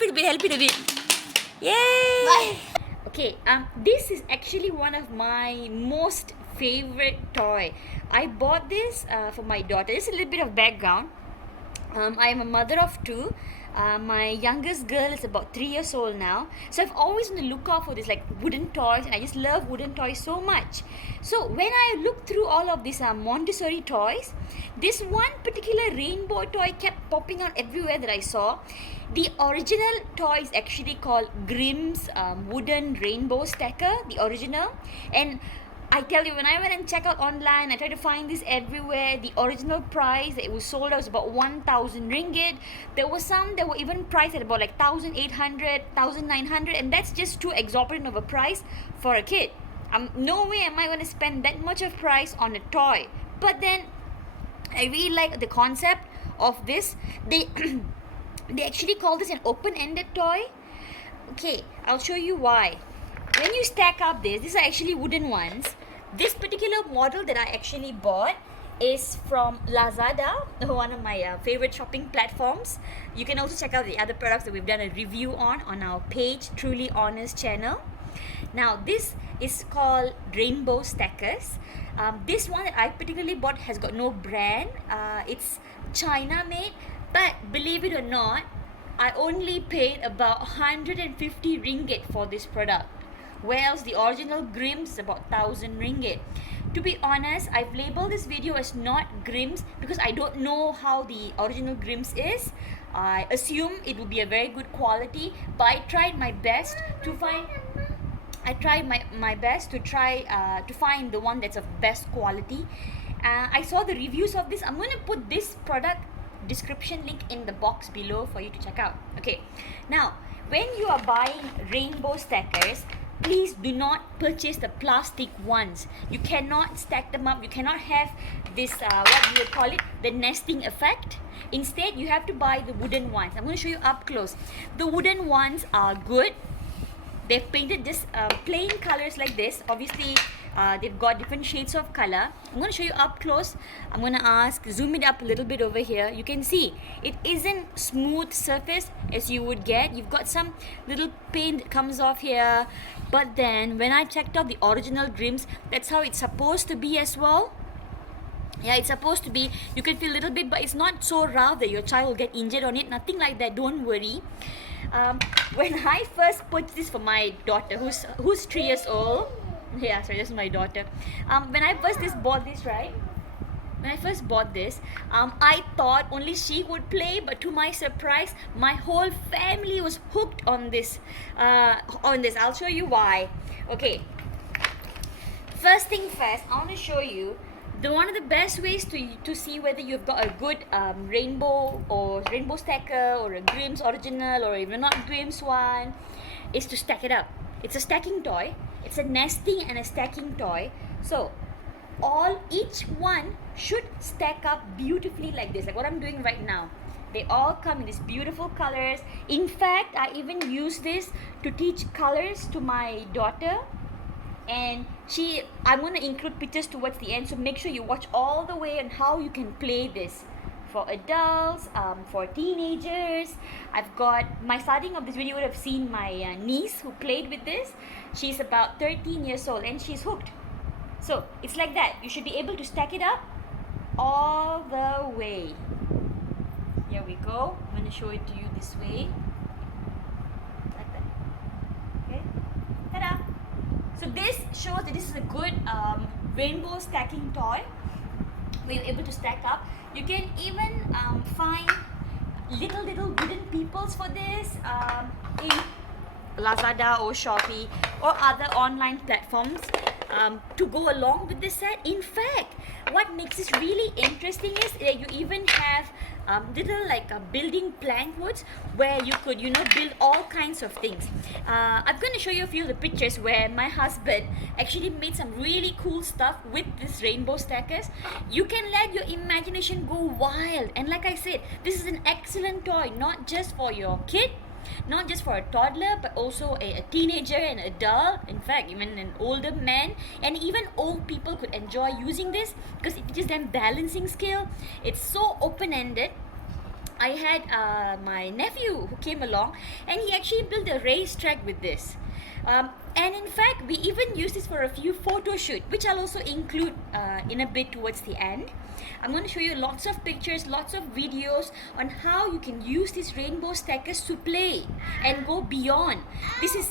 Help it a bit. Yay! Bye. Okay, this is actually one of my most favorite toy. I bought this for my daughter. Just a little bit of background. I am a mother of two. My youngest girl is about 3 years old now. So I've always on the lookout for this like wooden toys, and I just love wooden toys so much. So when I looked through all of these Montessori toys, this one particular rainbow toy kept popping out everywhere that I saw. The original toy is actually called Grimm's wooden rainbow stacker, the original. And I tell you, when I went and checked out online, I tried to find this everywhere. The original price that it was sold out was about 1,000 ringgit. There were some that were even priced at about like 1,800, 1,900, and that's just too exorbitant of a price for a kid. No way am I going to spend that much of price on a toy. But then I really like the concept of this. They they actually call this an open-ended toy. Okay, I'll show you why. When you stack up these are actually wooden ones. This particular model that I actually bought is from Lazada, one of my favorite shopping platforms. You can also check out the other products that we've done a review on our page, Truly Honest channel. Now this is called Rainbow Stackers. This one that I particularly bought has got no brand. It's China made, but believe it or not, I only paid about 150 ringgit for this product, whereas the original Grimm's is about 1,000 ringgit. To be honest, I've labeled this video as not Grimm's because I don't know how the original Grimm's is. I assume it will be a very good quality, but I tried my best to find to find the one that's of best quality. I saw the reviews of this. I'm going to put this product description link in the box below for you to check out. Okay, now when you are buying rainbow stackers, please do not purchase the plastic ones. You cannot stack them up. You cannot have this what you would call it, the nesting effect. Instead, you have to buy the wooden ones. I'm going to show you up close. The wooden ones are good. They've painted just plain colors like this. Obviously, they've got different shades of color. I'm going to show you up close. I'm going to zoom it up a little bit over here. You can see it isn't smooth surface as you would get. You've got some little paint that comes off here. But then when I checked out the original Grimm's, that's how it's supposed to be as well. Yeah, it's supposed to be. You can feel a little bit, but it's not so rough that your child will get injured on it. Nothing like that. Don't worry. When I first purchased this for my daughter, who's 3 years old. Yeah, sorry, this is my daughter. When I first bought this, right? When I first bought this, I thought only she would play, but to my surprise, my whole family was hooked on this. I'll show you why. Okay. First thing first, I want to show you one of the best ways to see whether you've got a good rainbow stacker or a Grimm's original or even not Grimm's one is to stack it up. It's a stacking toy. It's a nesting and a stacking toy. So each one should stack up beautifully like this, like what I'm doing right now. They all come in these beautiful colors. In fact, I even use this to teach colors to my daughter. And I'm going to include pictures towards the end, so make sure you watch all the way on how you can play this for adults, for teenagers. I've got my starting of this video, would have seen my niece who played with this. She's about 13 years old and she's hooked. So it's like that. You should be able to stack it up all the way. Here we go. I'm going to show it to you this way. Like that. Okay. Ta-da! So this shows that this is a good rainbow stacking toy where you're able to stack up. You can even find little wooden peoples for this in Lazada or Shopee or other online platforms to go along with this set. In fact, what makes this really interesting is that you even have little building plank woods where you could build all kinds of things. I'm going to show you a few of the pictures where my husband actually made some really cool stuff with this rainbow stackers. You can let your imagination go wild, and like I said, this is an excellent toy, not just for your kid, not just for a toddler, but also a teenager, an adult, in fact even an older man, and even old people could enjoy using this because it teaches them balancing skill. It's so open-ended. I had my nephew who came along, and he actually built a racetrack with this. And in fact, we even used this for a few photo shoot, which I'll also include in a bit towards the end. I'm going to show you lots of pictures, lots of videos on how you can use these rainbow stackers to play and go beyond. This is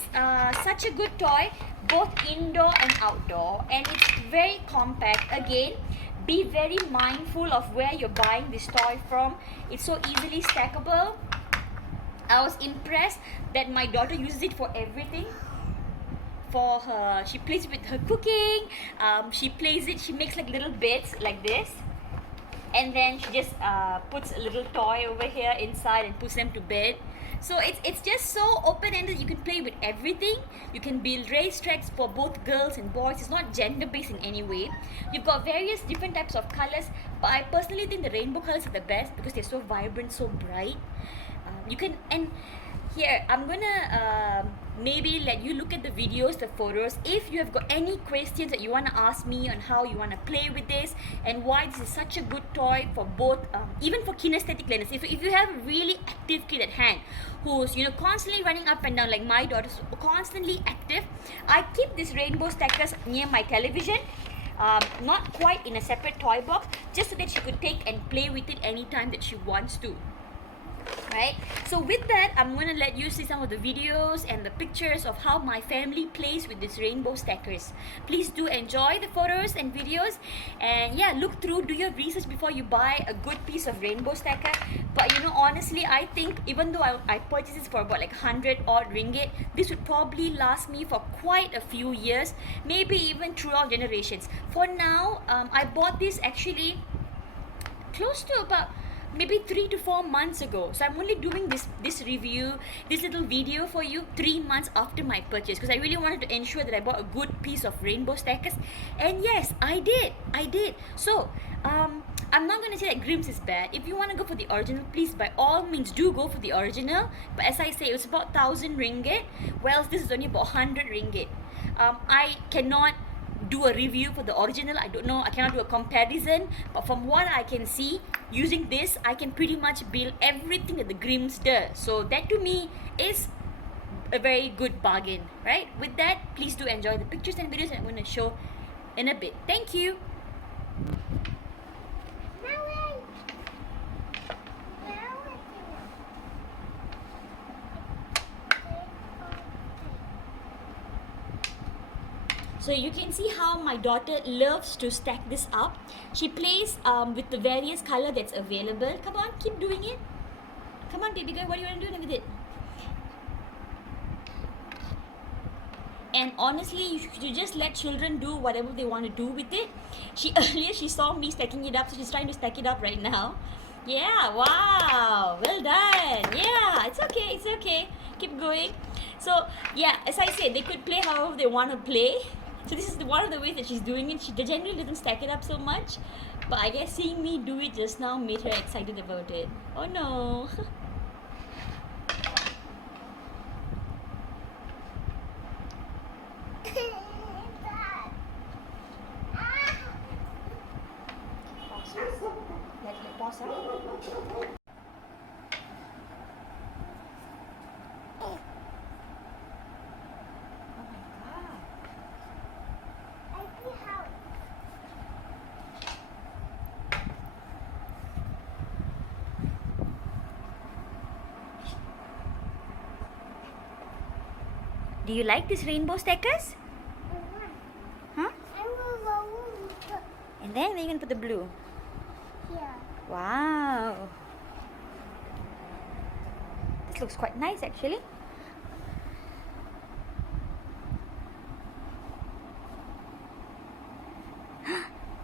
such a good toy, both indoor and outdoor, and it's very compact. Again, be very mindful of where you're buying this toy from. It's so easily stackable. I was impressed that my daughter uses it for everything. For her, she plays with her cooking. She plays it. She makes like little bits like this, and then she just puts a little toy over here inside and puts them to bed. So it's just so open-ended. You can play with everything. You can build racetracks for both girls and boys. It's not gender-based in any way. You've got various different types of colors, but I personally think the rainbow colors are the best because they're so vibrant, so bright. You can, and here I'm gonna maybe let you look at the videos, the photos. If you have got any questions that you want to ask me on how you want to play with this and why this is such a good toy for both, even for kinesthetic learners. If you have a really active kid at hand who's constantly running up and down, like my daughter's constantly active, I keep these rainbow stackers near my television. Not quite in a separate toy box, just so that she could take and play with it anytime that she wants to. Right, so with that, I'm going to let you see some of the videos and the pictures of how my family plays with these rainbow stackers. Please do enjoy the photos and videos, and yeah, look through, do your research before you buy a good piece of rainbow stacker. But honestly, I think even though I purchased this for about like 100 odd ringgit, this would probably last me for quite a few years, maybe even throughout generations. For now, I bought this actually close to about maybe 3 to 4 months ago. So I'm only doing this review, this little video for you 3 months after my purchase, because I really wanted to ensure that I bought a good piece of rainbow stackers. And yes, I did. So I'm not going to say that Grimm's is bad. If you want to go for the original, please by all means do go for the original. But as I say, it was about 1,000 ringgit, whereas this is only about 100 ringgit. I cannot do a review for the original. I don't know, I cannot do a comparison, but from what I can see, using this I can pretty much build everything that the Grimm's does. So that to me is a very good bargain, right? With that, please do enjoy the pictures and videos that I'm going to show in a bit. Thank you. So you can see how my daughter loves to stack this up. She plays with the various color that's available. Come on, keep doing it. Come on, baby girl, what do you want to do with it? And honestly, you just let children do whatever they want to do with it. Earlier she saw me stacking it up, so she's trying to stack it up right now. Yeah, wow, well done. Yeah, it's okay. Keep going. So yeah, as I said, they could play however they want to play. So this is one of the ways that she's doing it. She generally doesn't stack it up so much, but I guess seeing me do it just now made her excited about it. Oh no. Pause. Do you like these rainbow stackers? Huh? And then where are you going to put the blue? Here. Wow. This looks quite nice actually.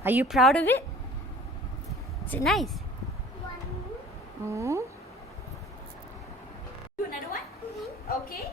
Are you proud of it? Is it nice? One. Oh. Do another one? Okay.